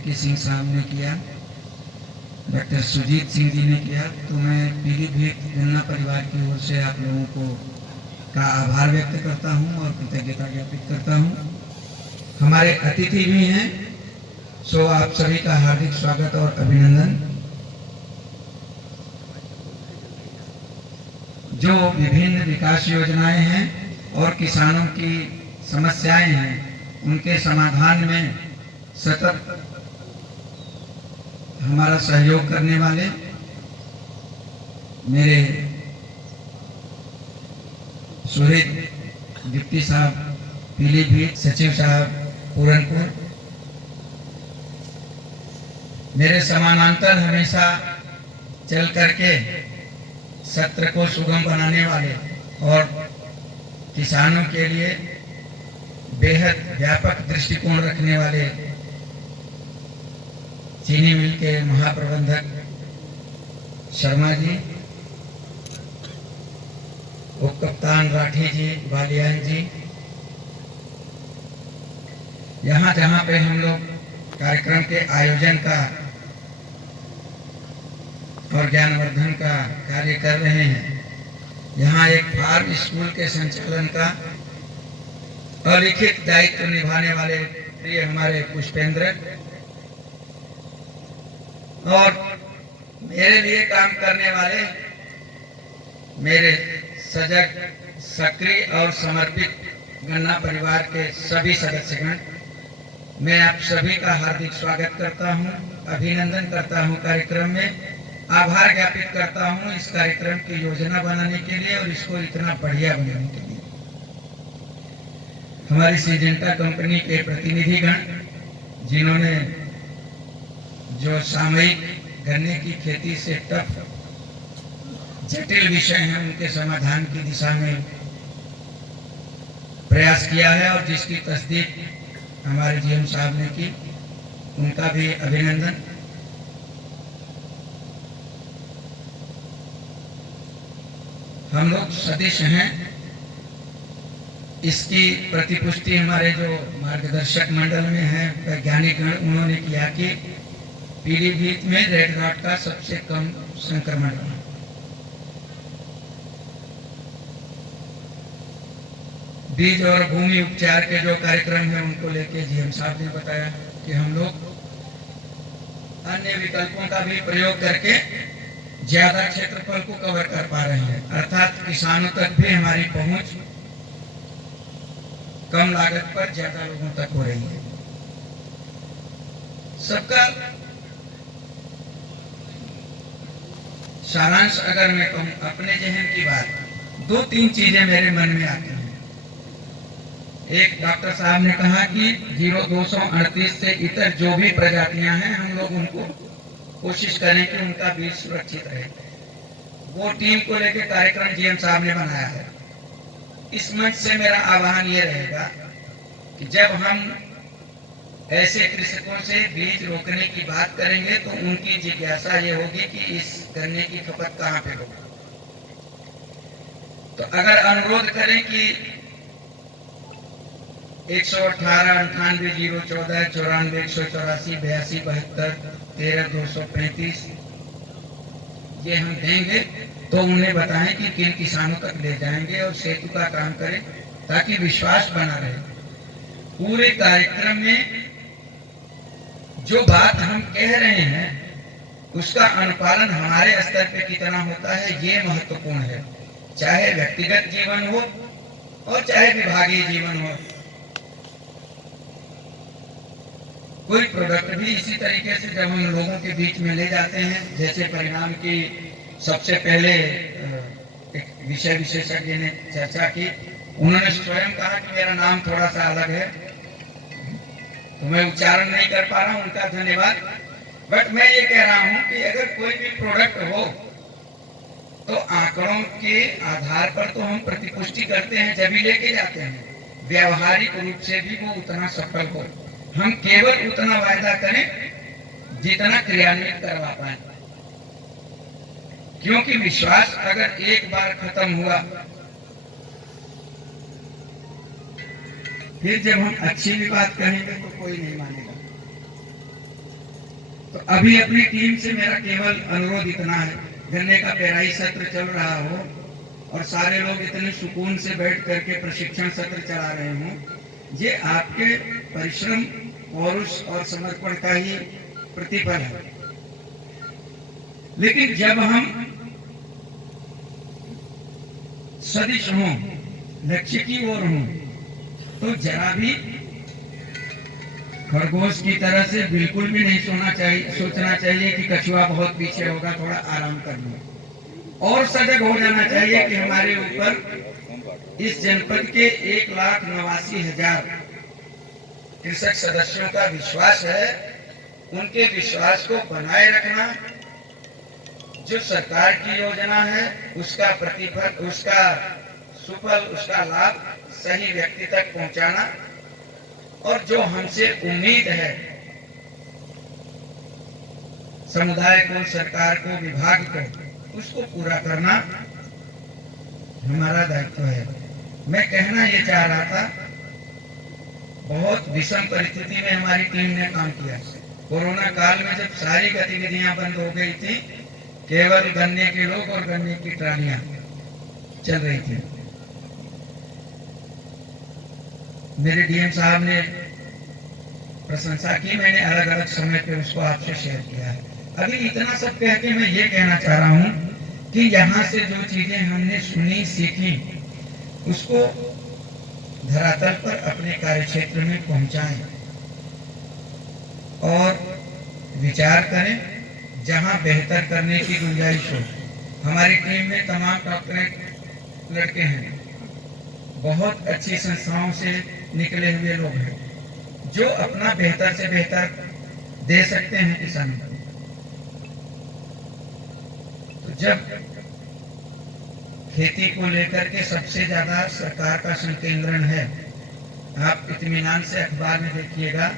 के सिंह साहब ने किया, डॉक्टर सुजीत सिंह जी ने किया, तो मैं पीलीभीत गन्ना परिवार की ओर से आप लोगों को का आभार व्यक्त करता हूं और कृतज्ञता ज्ञापित करता हूं। हमारे अतिथि भी हैं, सो आप सभी का हार्दिक स्वागत और अभिनंदन। जो विभिन्न विकास योजनाएं हैं और किसानों की समस्याएं हैं, उनके समाधान में सतत हमारा सहयोग करने वाले मेरे सुरेश डिप्टी साहब पीलीभीत, सचिव साहब पूरनपुर, मेरे समानांतर हमेशा चल करके सत्र को सुगम बनाने वाले और किसानों के लिए बेहद व्यापक दृष्टिकोण रखने वाले चीनी मिल के महाप्रबंधक शर्मा जी, उप कप्तान राठी जी, बालियान जी, यहाँ जहाँ पे हम लोग कार्यक्रम के आयोजन का और ज्ञानवर्धन का कार्य कर रहे हैं, यहाँ एक फार्म स्कूल के संचालन का अलिखित दायित्व निभाने वाले प्रिय हमारे पुष्पेंद्र और मेरे लिए काम करने वाले मेरे सजग, सक्रिय और समर्पित गन्ना परिवार के सभी सदस्यगण, मैं आप सभी का हार्दिक स्वागत करता हूं, अभिनंदन करता हूं कार्यक्रम में, आभार ज्ञापित करता हूं इस कार्यक्रम की योजना बनाने के लिए और इसको इतना बढ़िया बनाने के लिए। हमारी सिजेंटा कंपनी के प्रतिनिधिगण जिन्होंने जो सामयिक गन्ने की खेती से टफ जटिल विषय हैं उनके समाधान की दिशा में प्रयास किया है और जिसकी तस्दीक हमारे जीएम साहब ने की, उनका भी अभिनंदन। हम लोग सदिश हैं, इसकी प्रतिपुष्टि हमारे जो मार्गदर्शक मंडल में हैं वैज्ञानिक गण, उन्होंने किया कि पीलीभीत में रेड रॉट का सबसे कम संक्रमण है। बीज और भूमि उपचार के जो कार्यक्रम है उनको लेके जीएम साहब ने बताया कि हम लोग अन्य विकल्पों का भी प्रयोग करके ज्यादा क्षेत्रफल को कवर कर पा रहे हैं, अर्थात किसानों तक भी हमारी पहुंच कम लागत पर ज्यादा लोगों तक हो रही है। सबका सारांश अगर मैं कहूं अपने जहन की बात, दो तीन चीजें मेरे मन में आती हैं। एक, डॉक्टर साहब ने कहा कि 0238 से इतर जो भी प्रजातियां हैं हम लोग उनको कोशिश करें कि उनका बीज सुरक्षित रहे। वो टीम को लेकर कार्यक्रम जीएम साहब ने बनाया है। इस मंच से मेरा आह्वान ये रहेगा कि जब हम ऐसे कृषकों से बीज रोकने की बात करेंगे तो उनकी जिज्ञासा ये होगी कि इस गन्ने की खपत कहाँ पे होगी। तो अगर अनुरोध करें कि 118 98 014 94 184 82 72 13 235 ये हम देंगे, तो उन्हें बताएं कि किन किसानों तक ले जाएंगे और सेतु का काम करें ताकि विश्वास बना रहे। पूरे कार्यक्रम में जो बात हम कह रहे हैं उसका अनुपालन हमारे स्तर पे कितना होता है ये महत्वपूर्ण है, चाहे व्यक्तिगत जीवन हो और चाहे विभागीय जीवन हो। कोई प्रोडक्ट भी इसी तरीके से जब हम लोगों के बीच में ले जाते हैं, जैसे परिणाम की सबसे पहले एक विषय विशेषज्ञ ने चर्चा की, उन्होंने स्वयं कहा कि मेरा नाम थोड़ा सा अलग है तो मैं उच्चारण नहीं कर पा रहा हूं, उनका धन्यवाद। बट मैं ये कह रहा हूं कि अगर कोई भी प्रोडक्ट हो तो आंकड़ों के आधार पर तो हम प्रतिपुष्टि करते हैं जब भी लेके जाते हैं, व्यवहारिक रूप से भी वो उतना सफल हो। हम केवल उतना वायदा करें जितना क्रियान्वित करवा पाए, क्योंकि विश्वास अगर एक बार खत्म हुआ फिर जब हम अच्छी भी बात कहेंगे तो कोई नहीं मानेगा। तो अभी अपनी टीम से मेरा केवल अनुरोध इतना है, गन्ने का पेराई सत्र चल रहा हो और सारे लोग इतने सुकून से बैठ करके प्रशिक्षण सत्र चला रहे हों, ये आपके परिश्रम, पौरुष और समर्पण का ही प्रतिफल है। लेकिन जब हम सदिश हों, लक्ष्य की ओर हों, तो जरा भी खरगोश की तरह से बिल्कुल भी नहीं सोचना चाहिए कि कछुआ बहुत पीछे होगा, थोड़ा आराम कर लो। और सजग हो जाना चाहिए कि हमारे ऊपर इस जनपद के 1,89,000 कृषक सदस्यों का विश्वास है। उनके विश्वास को बनाए रखना, जो सरकार की योजना है उसका प्रतिफल, उसका सुफल, उसका लाभ सही व्यक्ति तक पहुंचाना, और जो हमसे उम्मीद है समुदाय को, सरकार को, विभाग को, उसको पूरा करना हमारा दायित्व है। मैं कहना ये चाह रहा था, बहुत विषम परिस्थिति में हमारी टीम ने काम किया। कोरोना काल में जब सारी गतिविधियां बंद हो गई थी, केवल गन्ने के लोग और गन्ने की ट्रालियां चल रही थी। मेरे डीएम साहब ने प्रशंसा की, मैंने अलग अलग समय पे उसको आपसे शेयर किया है। अभी इतना सब कह के मैं ये कहना चाह रहा हूँ कि यहाँ से जो चीजें हमने सुनी, सीखी, उसको धरातल पर अपने कार्यक्षेत्र में पहुंचाएं और विचार करें जहां बेहतर करने की गुंजाइश हो। हमारी टीम में तमाम डॉक्टरेट लड़के हैं, बहुत अच्छी संस्थाओं से निकले हुए लोग हैं, जो अपना बेहतर से बेहतर दे सकते हैं किसानों को। तो जब खेती को लेकर के सबसे ज्यादा सरकार का संकेंद्रण है, आप इत्मीनान से अखबार में देखिएगा,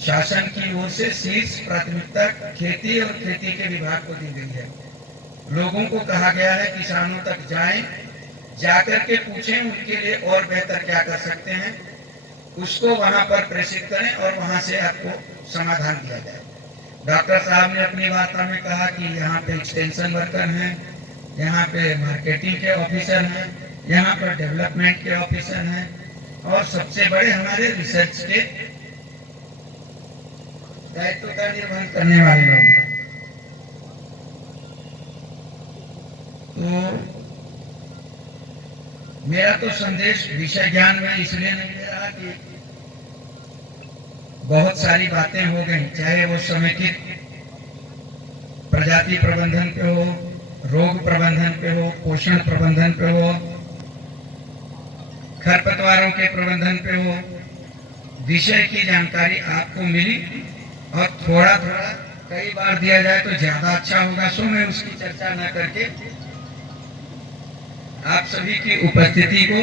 शासन की ओर से शीर्ष प्राथमिकता खेती और खेती के विभाग को दी गई है। लोगों को कहा गया है किसानों तक जाएं, जाकर के पूछें उनके लिए और बेहतर क्या कर सकते हैं, उसको वहां पर प्रेषित करें और वहां से आपको समाधान दिया जाए। डॉक्टर साहब ने अपनी वार्ता में कहा कि यहाँ पे एक्सटेंशन वर्कर हैं, यहाँ पे मार्केटिंग के ऑफिसर हैं, यहाँ पर डेवलपमेंट के ऑफिसर हैं, और सबसे बड़े हमारे रिसर्च के दायित्व का निर्वहन करने वाले लोग हैं। तो मेरा तो संदेश विषय ज्ञान में इसलिए नहीं दे रहा कि बहुत सारी बातें हो गई, चाहे वो समेकित प्रजाति प्रबंधन पे हो, रोग प्रबंधन पे हो, पोषण प्रबंधन पे हो, खरपतवारों के प्रबंधन पे हो। विषय की जानकारी आपको मिली और थोड़ा थोड़ा कई बार दिया जाए तो ज्यादा अच्छा होगा। सो मैं उसकी चर्चा न करके आप सभी की उपस्थिति को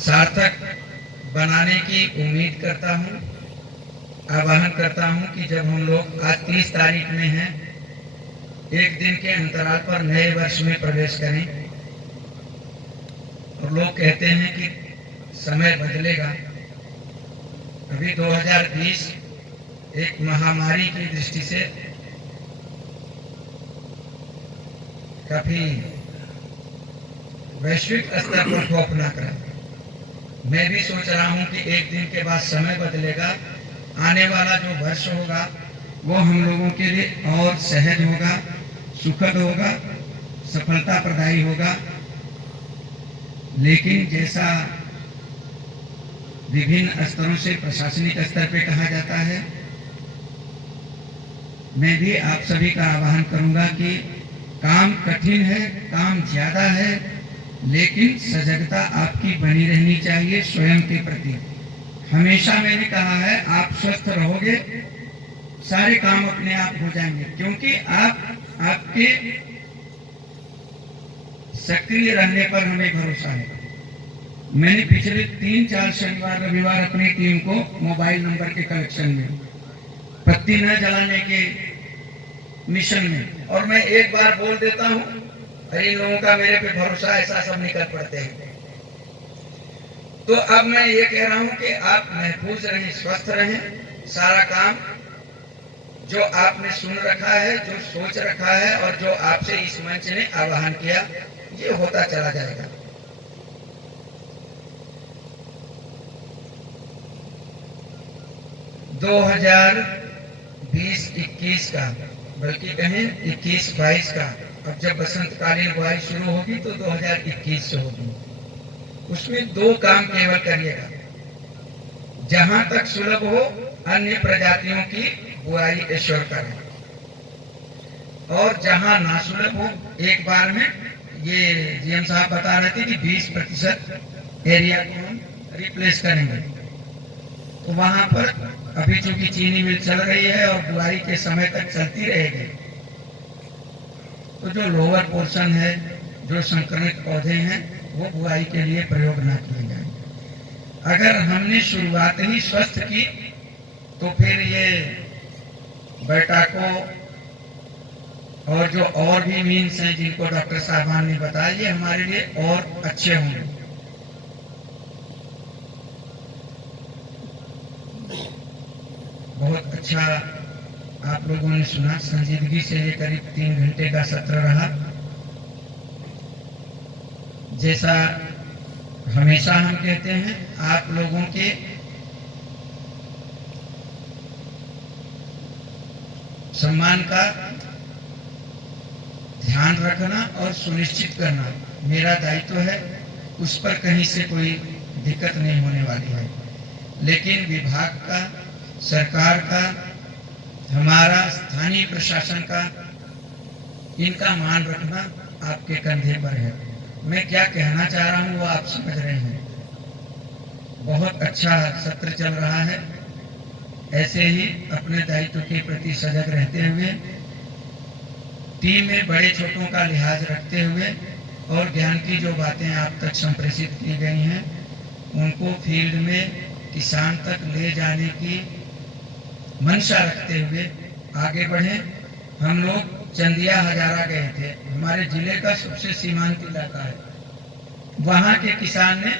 सार्थक बनाने की उम्मीद करता हूं, आह्वान करता हूं कि जब हम लोग आज 30 तारीख में हैं, एक दिन के अंतराल पर नए वर्ष में प्रवेश करें, और लोग कहते हैं कि समय बदलेगा। अभी 2020 एक महामारी की दृष्टि से काफी वैश्विक स्तर पर खौफनाक रहा। मैं भी सोच रहा हूं कि एक दिन के बाद समय बदलेगा, आने वाला जो वर्ष होगा वो हम लोगों के लिए और सहज होगा, सुखद होगा, सफलता प्रदायी होगा। लेकिन जैसा विभिन्न स्तरों से प्रशासनिक स्तर पे कहा जाता है, मैं भी आप सभी का आह्वान करूंगा कि काम कठिन है, काम ज्यादा है, लेकिन सजगता आपकी बनी रहनी चाहिए स्वयं के प्रति। हमेशा मैंने कहा है, आप स्वस्थ रहोगे, सारे काम अपने आप हो जाएंगे, क्योंकि आपके सक्रिय रहने पर हमें भरोसा है। मैंने पिछले 3-4 शनिवार रविवार अपनी टीम को मोबाइल नंबर के कलेक्शन में, पत्ती न जलाने के मिशन में, और मैं एक बार बोल देता हूं, इन लोगों का मेरे पे भरोसा, ऐसा सब निकल पड़ते हैं। तो अब मैं ये कह रहा हूं कि आप महफूज रहें, स्वस्थ रहें। सारा काम जो आपने सुन रखा है, जो सोच रखा है और जो आपसे इस मंच ने आह्वान किया, ये होता चला जाएगा। दो 2020-21 का, बल्कि कहें 21-22 का, अब जब बसंतकालीन बुआई शुरू होगी तो 2021 से होगी। उसमें 2 काम केवल करिएगा। जहां तक सुलभ हो अन्य प्रजातियों की बुआई एश्योर करें, और जहां ना सुलभ हो एक बार में, ये जीएम साहब बता रहे थे कि 20% एरिया को हम रिप्लेस करेंगे। तो वहां पर अभी चूंकि चीनी मिल चल रही है और बुआई के समय तक चलती रहेगी, तो जो लोअर पोर्शन है, जो संक्रमित पौधे हैं, वो बुआई के लिए प्रयोग ना किए जाए। अगर हमने शुरुआत ही स्वस्थ की तो फिर ये बैटाको और जो और भी मीन्स हैं जिनको डॉक्टर साहबान ने बताया, ये हमारे लिए और अच्छे होंगे। बहुत अच्छा आप लोगों ने सुना, संजीदगी से ये करीब 3 घंटे का सत्र रहा। जैसा हमेशा हम कहते हैं, आप लोगों के सम्मान का ध्यान रखना और सुनिश्चित करना मेरा दायित्व है। उस पर कहीं से कोई दिक्कत नहीं होने वाली है। लेकिन विभाग का, सरकार का, हमारा स्थानीय प्रशासन का, इनका मान रखना आपके कंधे पर है। मैं क्या कहना चाह रहा हूँ वो आप समझ रहे हैं। बहुत अच्छा सत्र चल रहा है। ऐसे ही अपने दायित्व के प्रति सजग रहते हुए, टीम में बड़े छोटों का लिहाज रखते हुए और ज्ञान की जो बातें आप तक संप्रेषित की गई हैं, उनको फील्ड में किसान तक ले जाने की मंशा रखते हुए आगे बढ़े। हम लोग चंदिया हजारा गए थे, हमारे जिले का सबसे सीमांत इलाका है। वहाँ के किसान ने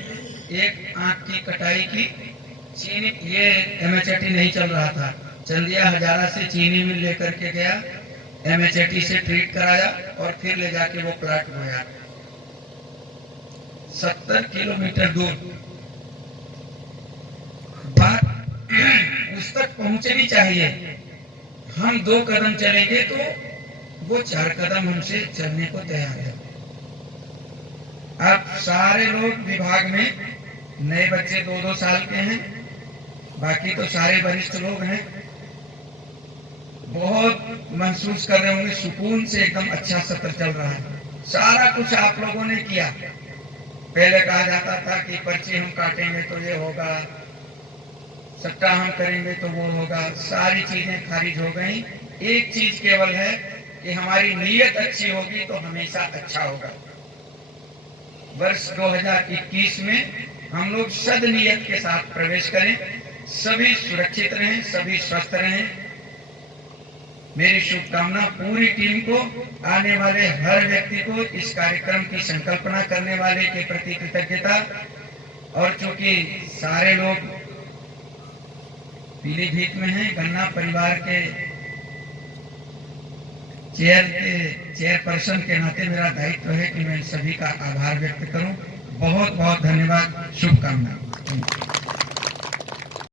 एक आंख की कटाई की, चीनी, ये MHT नहीं चल रहा था, चंदिया हजारा से चीनी मिल लेकर के गया, MHT से ट्रीट कराया और फिर ले जाके वो प्लाट बोया। 70 किलोमीटर दूर। बात उस तक पहुंचनी चाहिए। हम 2 कदम चलेंगे तो वो 4 कदम हमसे चलने को तैयार है। अब सारे लोग विभाग में, नए बच्चे 2-2 साल के हैं, बाकी तो सारे वरिष्ठ लोग हैं। बहुत महसूस कर रहे होंगे, सुकून से एकदम अच्छा सत्र चल रहा है। सारा कुछ आप लोगों ने किया। पहले कहा जाता था कि पर्ची हम काटेंगे तो ये होगा, सट्टा हम करेंगे तो वो होगा, सारी चीजें खारिज हो गई। एक चीज केवल है कि हमारी नीयत अच्छी होगी तो हमेशा अच्छा होगा। वर्ष 2021 में हम लोग सद्नियत के साथ प्रवेश करें, सभी सुरक्षित रहें, सभी स्वस्थ रहें। मेरी शुभकामना पूरी टीम को, आने वाले हर व्यक्ति को, इस कार्यक्रम की संकल्पना करने वाले के प्रति कृतज्ञता। और चूंकि सारे लोग पीलीभीत में हैं, गन्ना परिवार के चेयरपर्सन के नाते मेरा दायित्व है कि मैं सभी का आभार व्यक्त करूं। बहुत बहुत धन्यवाद, शुभकामनाएं।